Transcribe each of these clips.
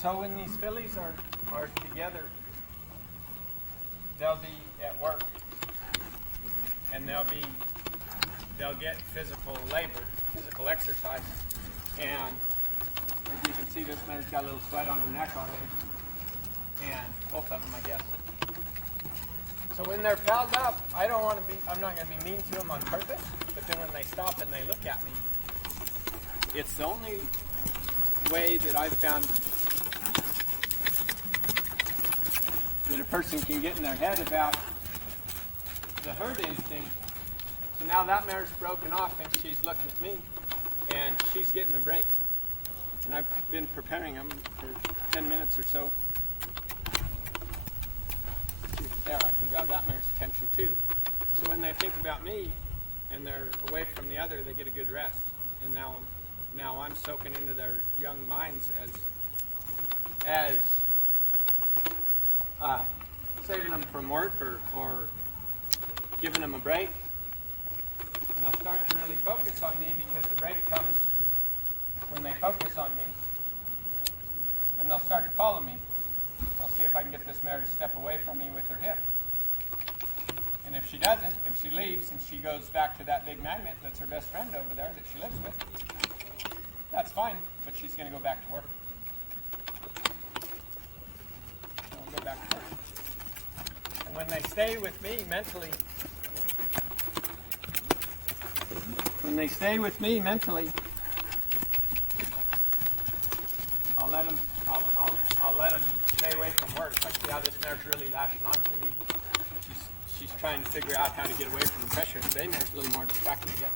So when these fillies are together, they'll be at work, and they'll get physical labor, physical exercise, and as you can see, this mare's got a little sweat on her neck already, and both of them, I guess. So when they're fouled up, I'm not going to be mean to them on purpose, but then when they stop and they look at me, it's the only way that I've found that a person can get in their head about the herd instinct. So now that mare's broken off and she's looking at me and she's getting a break. And I've been preparing them for 10 minutes or so. There, I can grab that mare's attention too. So when they think about me and they're away from the other, they get a good rest. And now I'm soaking into their young minds as saving them from work or giving them a break. And they'll start to really focus on me because the break comes when they focus on me. And they'll start to follow me. I'll see if I can get this mare to step away from me with her hip. And if she doesn't, if she leaves and she goes back to that big magnet that's her best friend over there that she lives with, that's fine, but she's going to go back to work. I'll go back to work. And when they stay with me mentally, I'll let them stay away from work. Like, see how this mare's really lashing onto me. She's trying to figure out how to get away from the pressure. The bay mare's a little more distracted yet.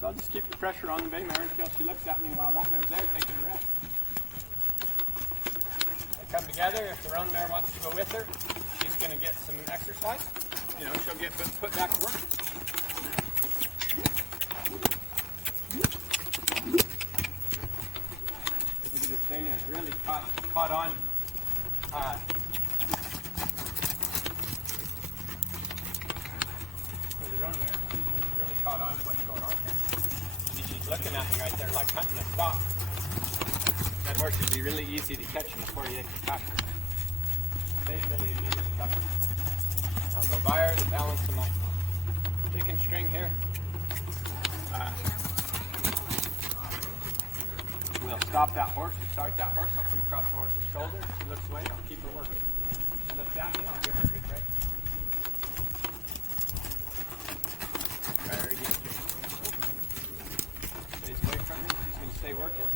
So I'll just keep the pressure on the bay mare until she looks at me while that mare's there taking a rest. They come together. If the roan mare wants to go with her, she's going to get some exercise. You know, she'll get put back to work. Look at this thing that's really caught on. For the roan mare, she's really caught on to what's going on here. She's looking at me right there like hunting a stock. That horse would be really easy to catch in a 40-acre pasture. Basically, it'd be really tough. I'll go by her to balance them off. Picking string here. We'll stop that horse and start that horse. I'll come across the horse's shoulder. She looks away. I'll keep her working. She looks at me. I'll give her a good break. Try her again. Stays away from me. She's going to stay working.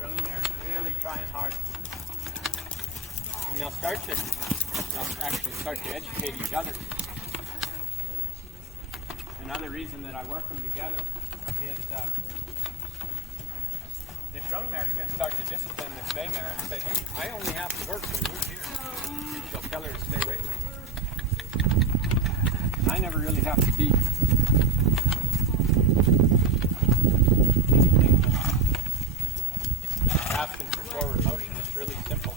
Roan mare's really trying hard. And they'll actually start to educate each other. Another reason that I work them together is this roan mare is going to start to discipline this bay mare and say, hey, I only have to work when you're here. And she'll tell her to stay away from me. And I never really have to be asking for forward motion. It's really simple.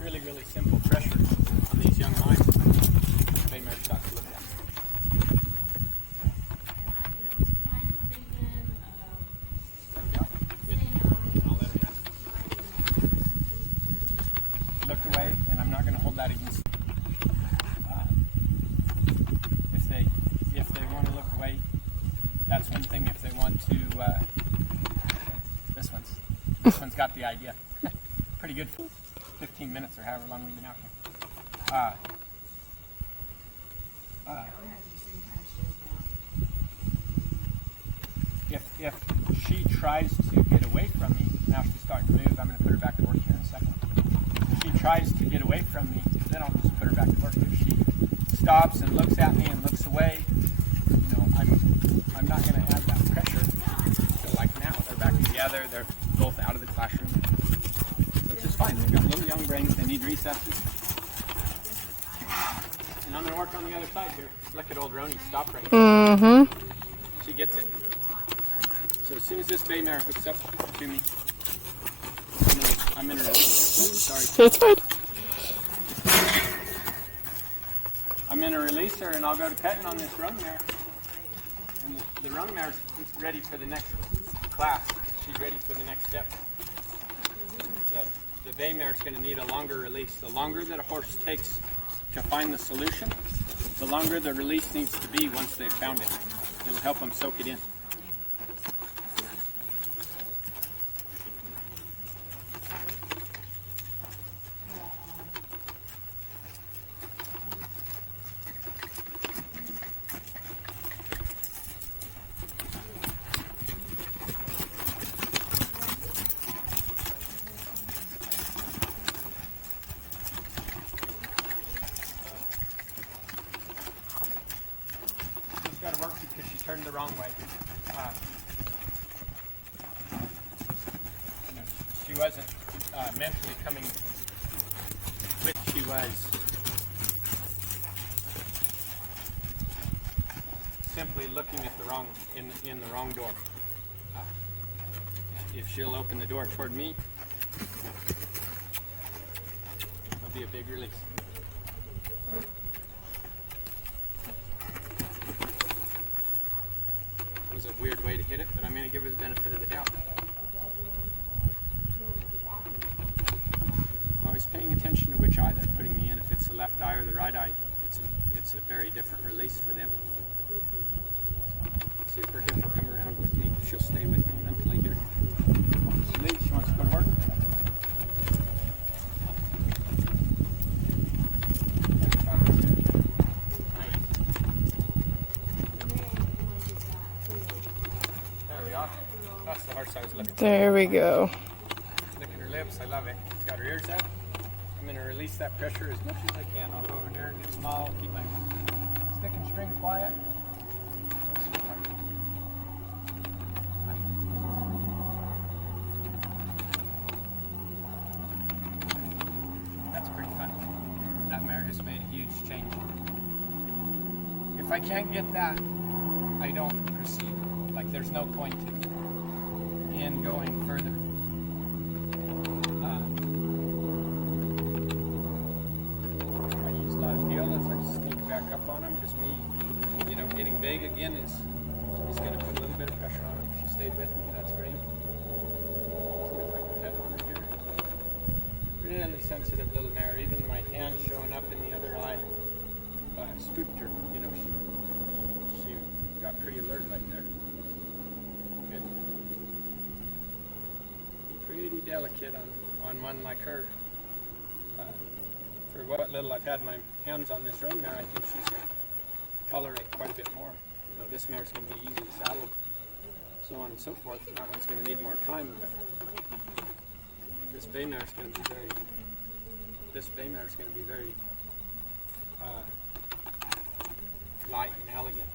Really, really simple pressure on these young minds. The bay mare starts to look at. Looked away, and I'm not going to hold that against them. If they want to look away, that's one thing. If they want to, this one's got the idea. Pretty good. 15 minutes or however long we've been out here. If she tries to get away from me, now she's starting to move. I'm going to put her back to work here in a second. If she tries to get away from me, then I'll just put her back to work. If she stops and looks at me and looks away, you know, I'm not going to add that pressure. So like now, they're back together. They're both out of the classroom. Which is fine. They've got little young brains. They need recesses. And I'm going to work on the other side here. Look at old Roni stop right here. Mm-hmm. She gets it. So as soon as this bay mare hooks up to me, I'm going to release her. Sorry. That's fine. I'm going to release her and I'll go to petting on this roan mare. And the roan mare's ready for the next class. She's ready for the next step. The bay mare's going to need a longer release. The longer that a horse takes to find the solution, the longer the release needs to be once they've found it. It'll help them soak it in. Got to work because she turned the wrong way. She wasn't mentally coming with. She was simply looking at the wrong in the wrong door. If she'll open the door toward me, it'll be a big release. Was a weird way to hit it, but I'm going to give her the benefit of the doubt. I'm always paying attention to which eye they're putting me in. If it's the left eye or the right eye, it's a very different release for them. Let's see if her hip will come around with me. She'll stay with me until I get her. She wants to go to work. That's the horse I was looking for. There we go. Look at her lips. I love it. She's got her ears up. I'm going to release that pressure as much as I can. I'll go over there and get small. Keep my stick and string quiet. That's pretty fun. That mare just made a huge change. If I can't get that, I don't proceed. Like there's no point in going further. I use a lot of feel as I sneak back up on them. Just me, getting big again is going to put a little bit of pressure on them. She stayed with me. That's great. See if I can pet on her here. Really sensitive little mare. Even my hand showing up in the other eye spooked her. She got pretty alert right there. Good. Pretty delicate on one like her. For what little I've had my hands on this roan mare, I think she's going to tolerate quite a bit more. This mare's going to be easy to saddle, so on and so forth. That one's going to need more time, but this bay mare's going to be very. Light and elegant.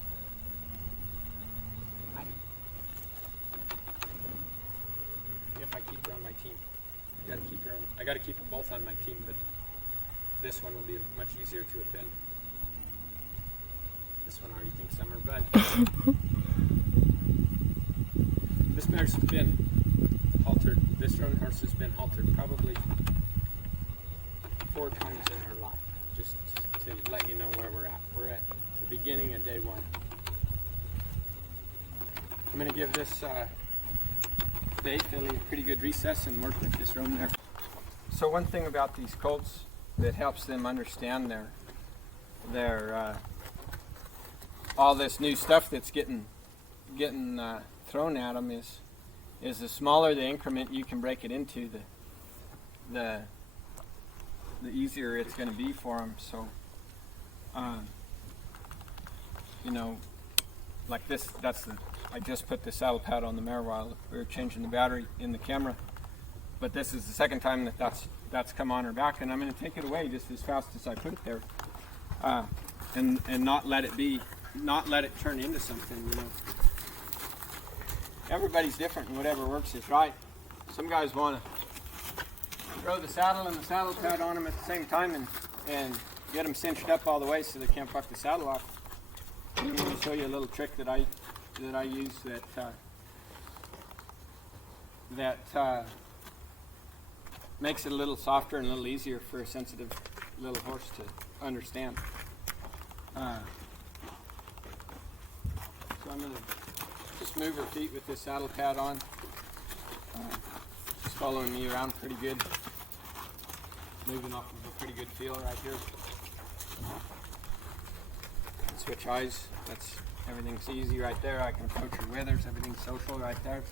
If I keep her on my team, I got to keep them both on my team, but this one will be much easier to offend. This one already thinks I'm her bud. This mare's been haltered. This roan horse has been haltered probably 4 times in her life. Just to let you know where we're at. We're at the beginning of day 1. I'm going to give this bay filly a pretty good recess and work with this roan mare. So one thing about these colts that helps them understand their all this new stuff that's getting thrown at them is the smaller the increment you can break it into, the easier it's going to be for them. So like this, I just put the saddle pad on the mare while we were changing the battery in the camera, but this is the second time that's come on her back, and I'm going to take it away just as fast as I put it there, and not let it turn into something. Everybody's different, and whatever works is right. Some guys want to throw the saddle and the saddle pad on them at the same time and get them cinched up all the way so they can't fuck the saddle off. I'm going to show you a little trick that I use that makes it a little softer and a little easier for a sensitive little horse to understand. So I'm going to move her feet with this saddle pad on. She's following me around pretty good. Moving off of a pretty good feel right here. Switch eyes. Everything's easy right there. I can approach her withers. Everything's social right there.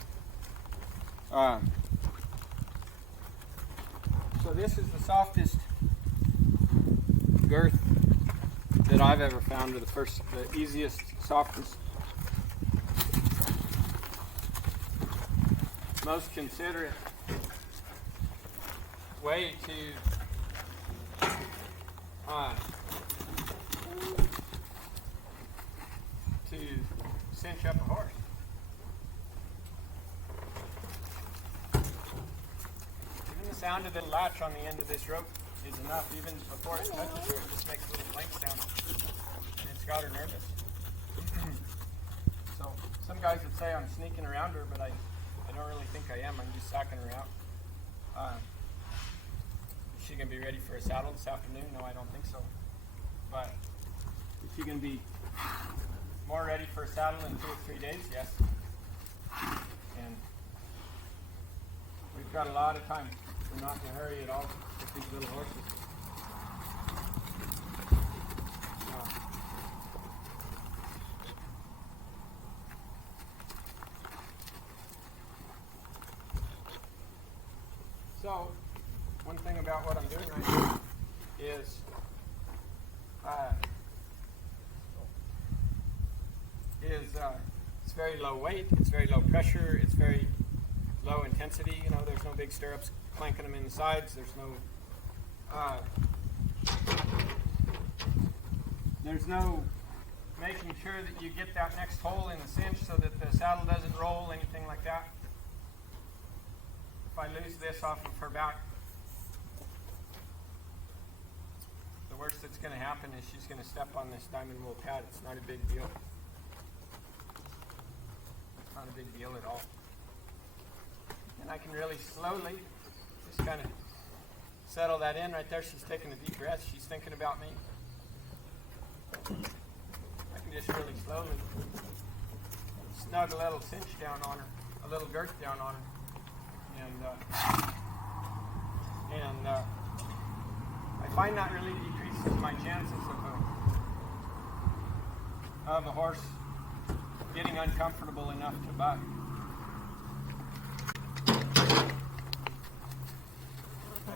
So this is the softest girth that I've ever found, or the easiest, softest, most considerate way to cinch up a horse. Even the sound of the latch on the end of this rope is enough. Even before it touches her, it just makes a little blank sound, and it's got her nervous. So some guys would say I'm sneaking around her, but I don't really think I am. I'm just sacking her out. Is she going to be ready for a saddle this afternoon? No, I don't think so. But is she going to be more ready for a saddle in 2 or 3 days? Yes. And we've got a lot of time. We're not in a hurry at all with these little horses. So, one thing about what I'm doing right now is it's very low weight, it's very low pressure, it's very low intensity. You know, there's no big stirrups clanking them in the sides. There's no making sure that you get that next hole in the cinch so that the saddle doesn't roll, anything like that. If I lose this off of her back, the worst that's going to happen is she's going to step on this diamond wool pad. It's not a big deal. It's not a big deal at all. And I can really slowly just kind of settle that in right there. She's taking a deep breath. She's thinking about me. I can just really slowly snug a little cinch down on her, a little girth down on her. And I find that really decreases my chances of a horse getting uncomfortable enough to buck.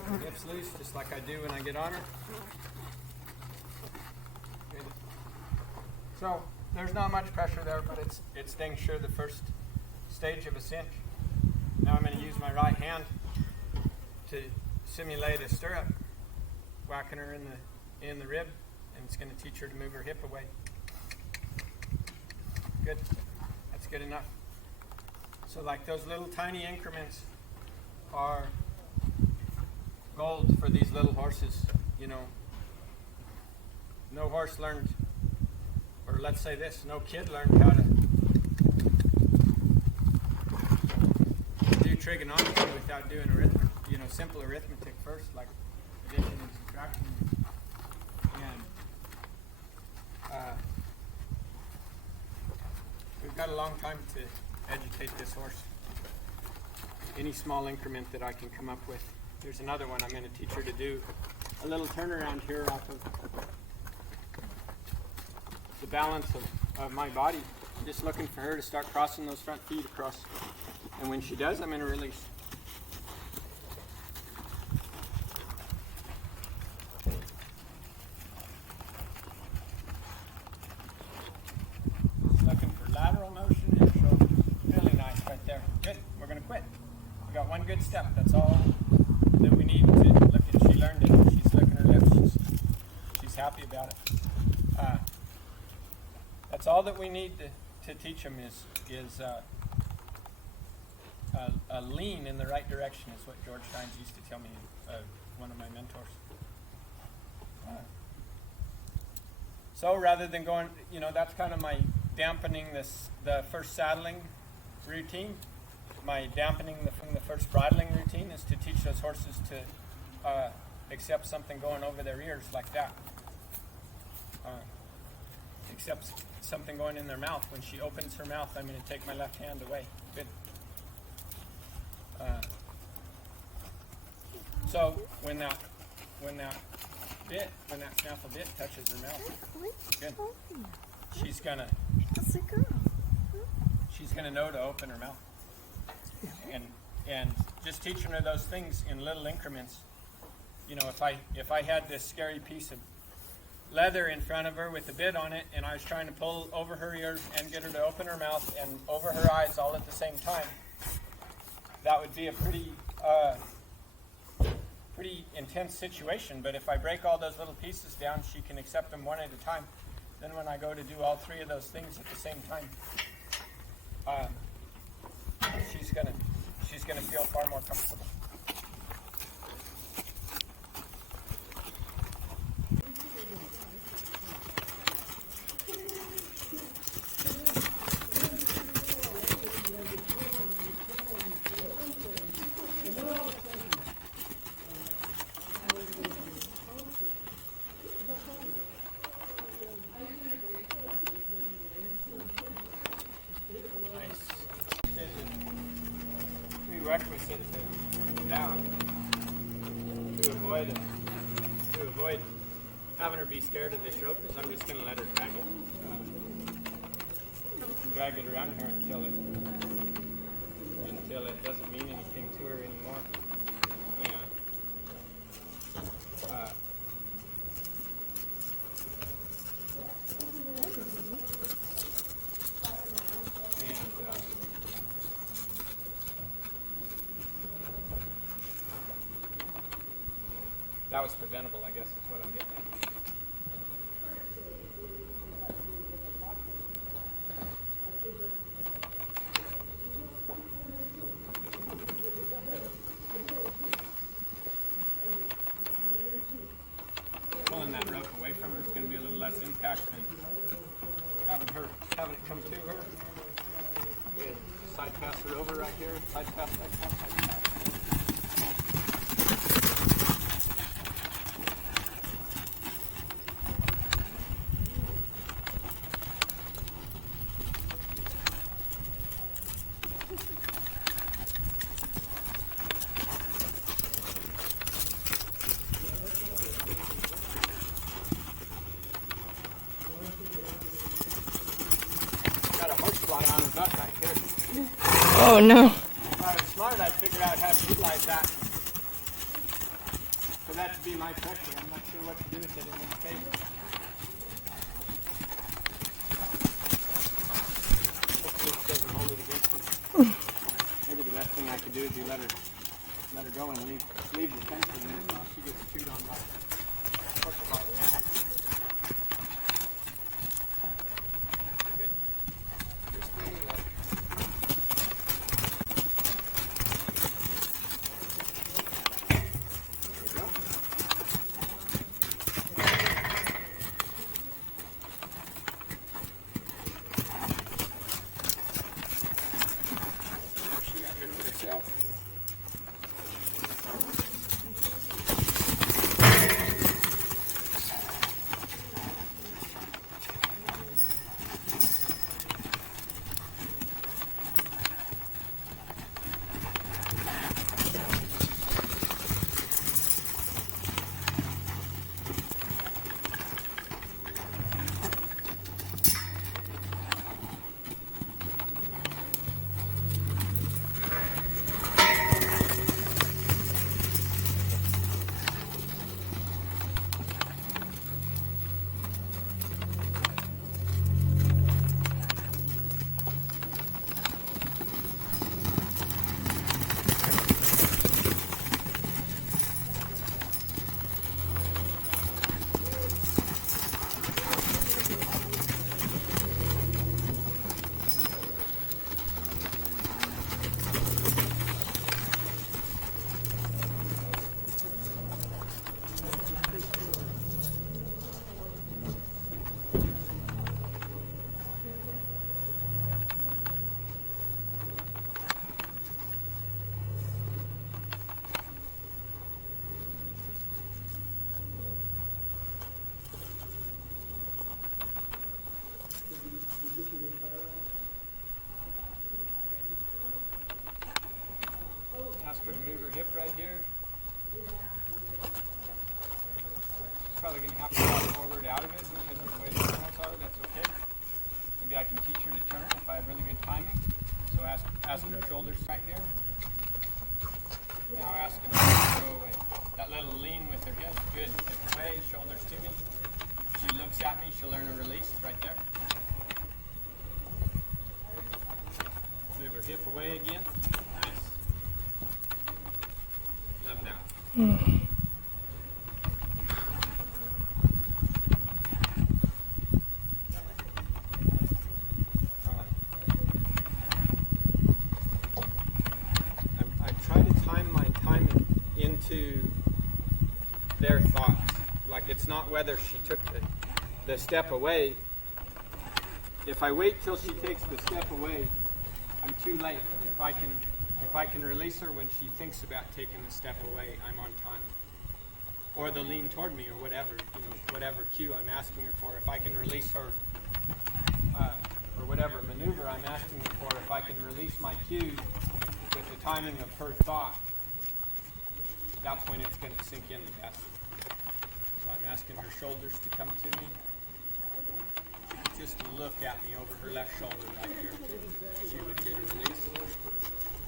Her hips loose, just like I do when I get on her. Good. So there's not much pressure there, but it's dang sure the first stage of a cinch. Now I'm going to use my right hand to simulate a stirrup, whacking her in the rib, and it's going to teach her to move her hip away. Good. That's good enough. So like those little tiny increments are gold for these little horses. You know, no horse learned, or let's say this, no kid learned how to do trigonometry without doing arithmetic, simple arithmetic first, like addition and subtraction. And we've got a long time to educate this horse. Any small increment that I can come up with. There's another one I'm going to teach her to do. A little turnaround here off of the balance of my body. I'm just looking for her to start crossing those front feet across. And when she does, I'm going to release. Just looking for lateral motion and shoulder. Really nice right there. Good. We're going to quit. We got one good step. That's all that we need to look at. She learned it. She's licking her lips. She's happy about it. That's all that we need to teach them is a lean in the right direction is what George Steins used to tell me, one of my mentors. So rather than going, that's kind of my dampening the first saddling routine. My dampening from the first bridling routine is to teach those horses to accept something going over their ears like that. except something going in their mouth. When she opens her mouth, I'm going to take my left hand away. Good. So when that snaffle bit touches her mouth, good. She's gonna know to open her mouth. And just teaching her those things in little increments. You know, if I had this scary piece of leather in front of her with a bit on it, and I was trying to pull over her ears and get her to open her mouth and over her eyes all at the same time, that would be a pretty intense situation. But if I break all those little pieces down, she can accept them one at a time. Then when I go to do all three of those things at the same time, she's gonna feel far more comfortable. Prerequisite to down to avoid having her be scared of this rope is I'm just going to let her drag it and drag it around her until it doesn't mean anything to her anymore. That was preventable, I guess, is what I'm getting at. Pulling that rope away from her is going to be a little less impact than having it come to her. Good. Side pass her over right here. Side pass, side pass, side pass. On her butt right here. Oh no. If I was smart, I'd figure out how to utilize that for that to be my pressure. I'm not sure what to do with it in this case. Hopefully it doesn't hold it against me. Maybe the best thing I could do is let her go and leave the tent for a minute while she gets chewed on by porcupine. to remove her hip right here. She's probably going to have to walk forward out of it because of the way the animals are. That's okay. Maybe I can teach her to turn if I have really good timing. So ask her shoulders right here. Now ask her to go away. That little lean with her hip. Good. Hip away, shoulders to me. If she looks at me, she'll learn a release right there. Move her hip away again. Nice. Love that. I try to time my timing into their thoughts. Like it's not whether she took the step away. If I wait till she takes the step away, I'm too late. If I can release her when she thinks about taking the step away, I'm on time. Or the lean toward me, or whatever, whatever cue I'm asking her for. If I can release her, or whatever maneuver I'm asking her for, if I can release my cue with the timing of her thought, that's when it's going to sink in the best. So I'm asking her shoulders to come to me. Just look at me over her left shoulder right here. She would get a release.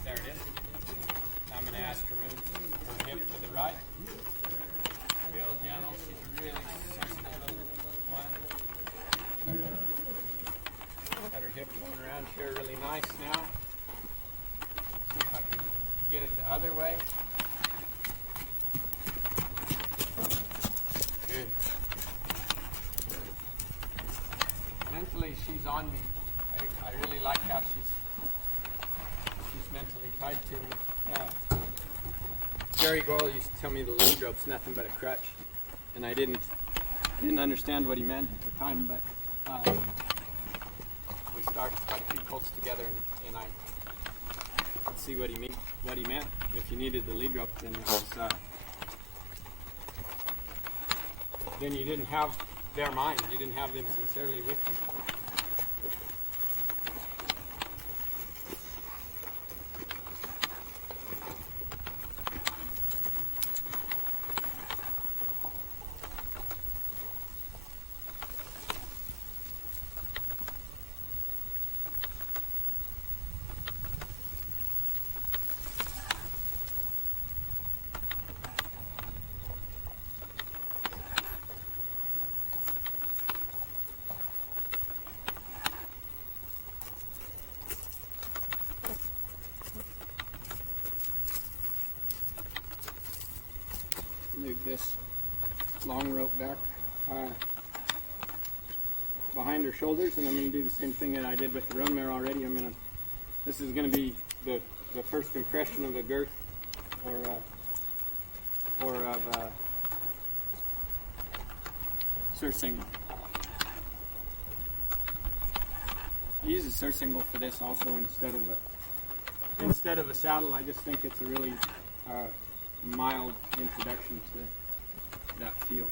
There it is. Now I'm going to ask her move her hip to the right. Real gentle. She's really sensitive little one. Got her hip going around here really nice now. See if I can get it the other way. Good. Mentally, she's on me. I really like how she's mentally tied to me. Jerry Goyle used to tell me the lead rope's nothing but a crutch, and I didn't understand what he meant at the time. But we started quite a few colts together, and I could see what he meant. If you needed the lead rope, then it was then you didn't have their mind. You didn't have them sincerely with you. Move this long rope back behind her shoulders, and I'm going to do the same thing that I did with the roan mare already. This is going to be the first impression of the girth or of surcingle. I use a surcingle for this also instead of a saddle. I just think it's a really mild introduction to that feel.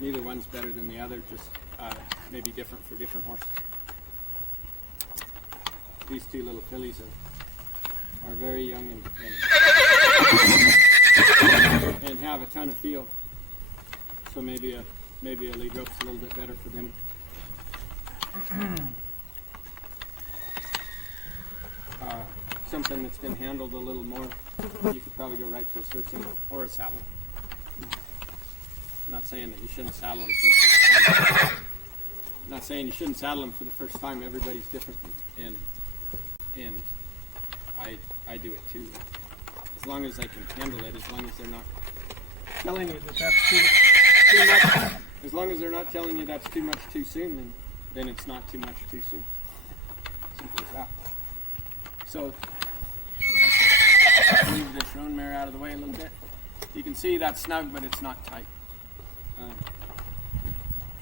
Neither one's better than the other, just maybe different for different horses. These two little fillies are very young and have a ton of feel. So maybe a lead rope's a little bit better for them. Something that's been handled a little more, you could probably go right to a surcingle or a saddle. I'm not saying that you shouldn't saddle them for the first time. I'm not saying you shouldn't saddle them for the first time. Everybody's different, and I do it too. As long as I can handle it, as long as they're not telling you that that's too much. As long as they're not telling you that's too much too soon, then it's not too much too soon. Simple as that. So, move this roan mare out of the way a little bit. You can see that's snug, but it's not tight.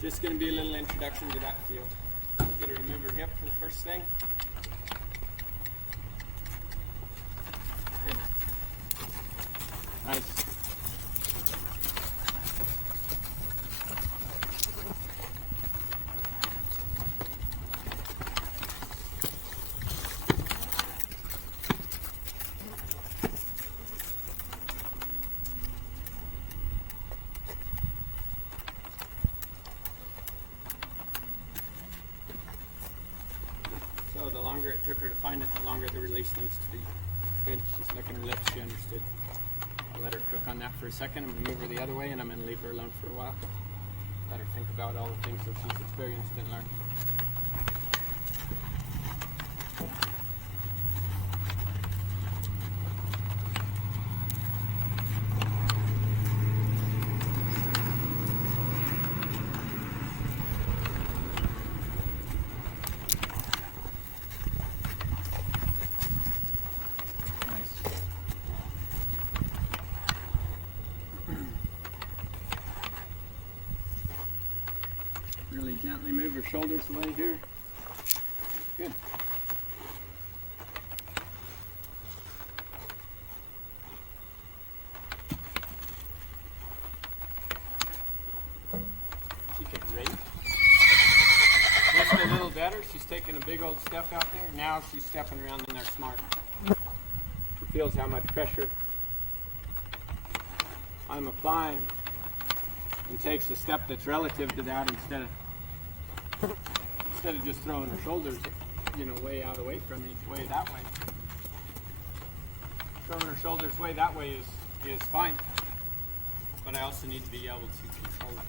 Just going to be a little introduction to that feel. Get her to move her hip for the first thing. Good. Nice. So the longer it took her to find it, the longer the release needs to be. Good. She's licking her lips. She understood. I'll let her cook on that for a second. I'm going to move her the other way, and I'm going to leave her alone for a while. Let her think about all the things that she's experienced and learned. Really gently move her shoulders away here. Good. She can rake. Just a little better. She's taking a big old step out there. Now she's stepping around in there smart. She feels how much pressure I'm applying and takes a step that's relative to that instead of just throwing her shoulders, way out away from me, way that way. Throwing her shoulders way that way is fine, but I also need to be able to control it.